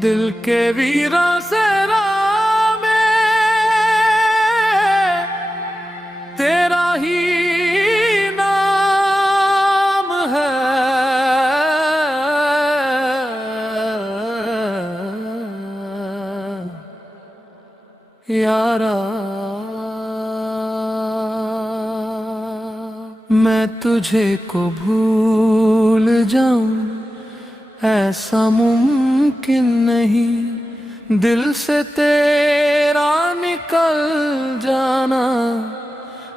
दिल के वीरा से में तेरा ही नाम है। यारा मैं तुझे को भूल जाऊं ऐसा मुमकिन नहीं, दिल से तेरा निकल जाना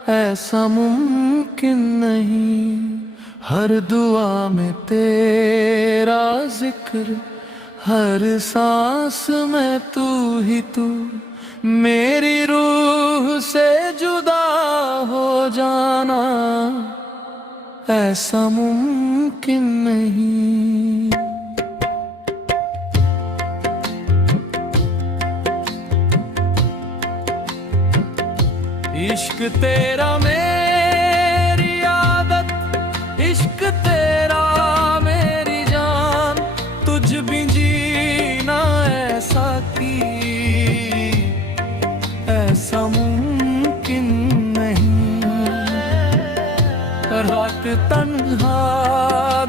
ऐसा मुमकिन नहीं। हर दुआ में तेरा जिक्र, हर सांस में तू ही तू, मेरी रूह से जुदा हो जाना ऐसा मुमकिन नहीं। इश्क तेरा मेरी आदत, इश्क तेरा मेरी जान, तुझ भी जीना ऐसा की ऐसा मुमकिन नहीं। रात तन्हा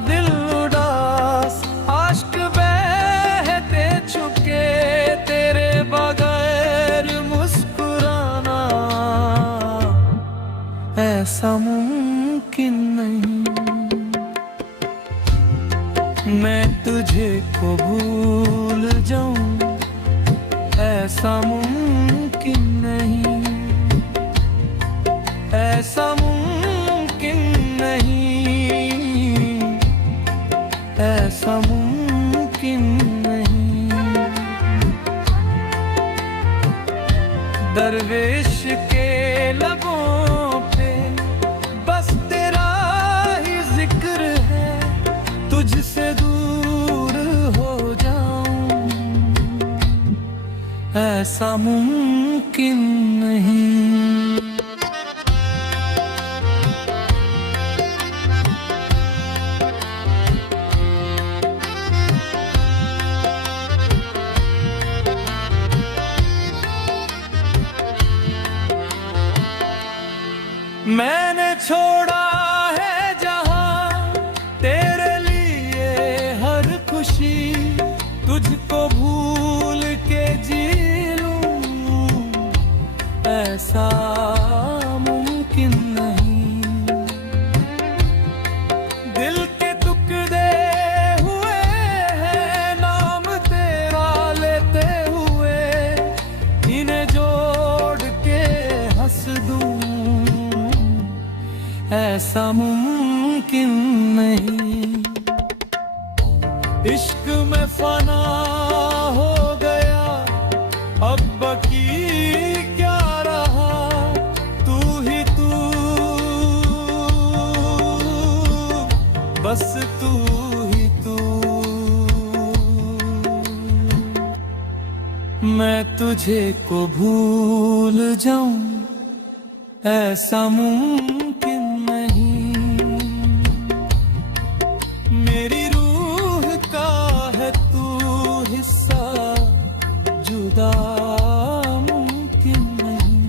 दिल उदास, आश्क बहते चुके तेरे बगैर मुस्कुराना ऐसा मुमकिन नहीं। मैं तुझे को भूल जाऊं ऐसा मुमकिन नहीं, ऐसा मुमकिन नहीं, ऐसा मुमकिन नहीं। दरवेश के लबों पे बस तेरा ही जिक्र है, तुझसे दूर हो जाऊं ऐसा मुमकिन नहीं। मैंने छोड़ा है जहां तेरे लिए हर खुशी, तुझको भूल के जी लूं ऐसा मुमकिन नहीं। दिल के टुकड़े हुए हैं नाम तेरा लेते हुए, इन्हें जोड़ के हंस दूं ऐसा मुमकिन नहीं। इश्क में फना हो गया अब बाकी क्या रहा, तू ही तू, बस तू ही तू। मैं तुझे को भूल जाऊं ऐसा मुमकिन नहीं, मेरी रूह का है तू हिस्सा, जुदा मुमकिन नहीं,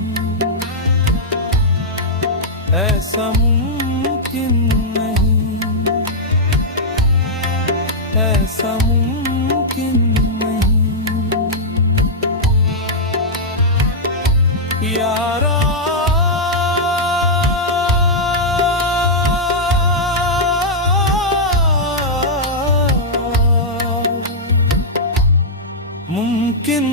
ऐसा मुमकिन नहीं, ऐसा मुमकिन नहीं। यारा मुमकिन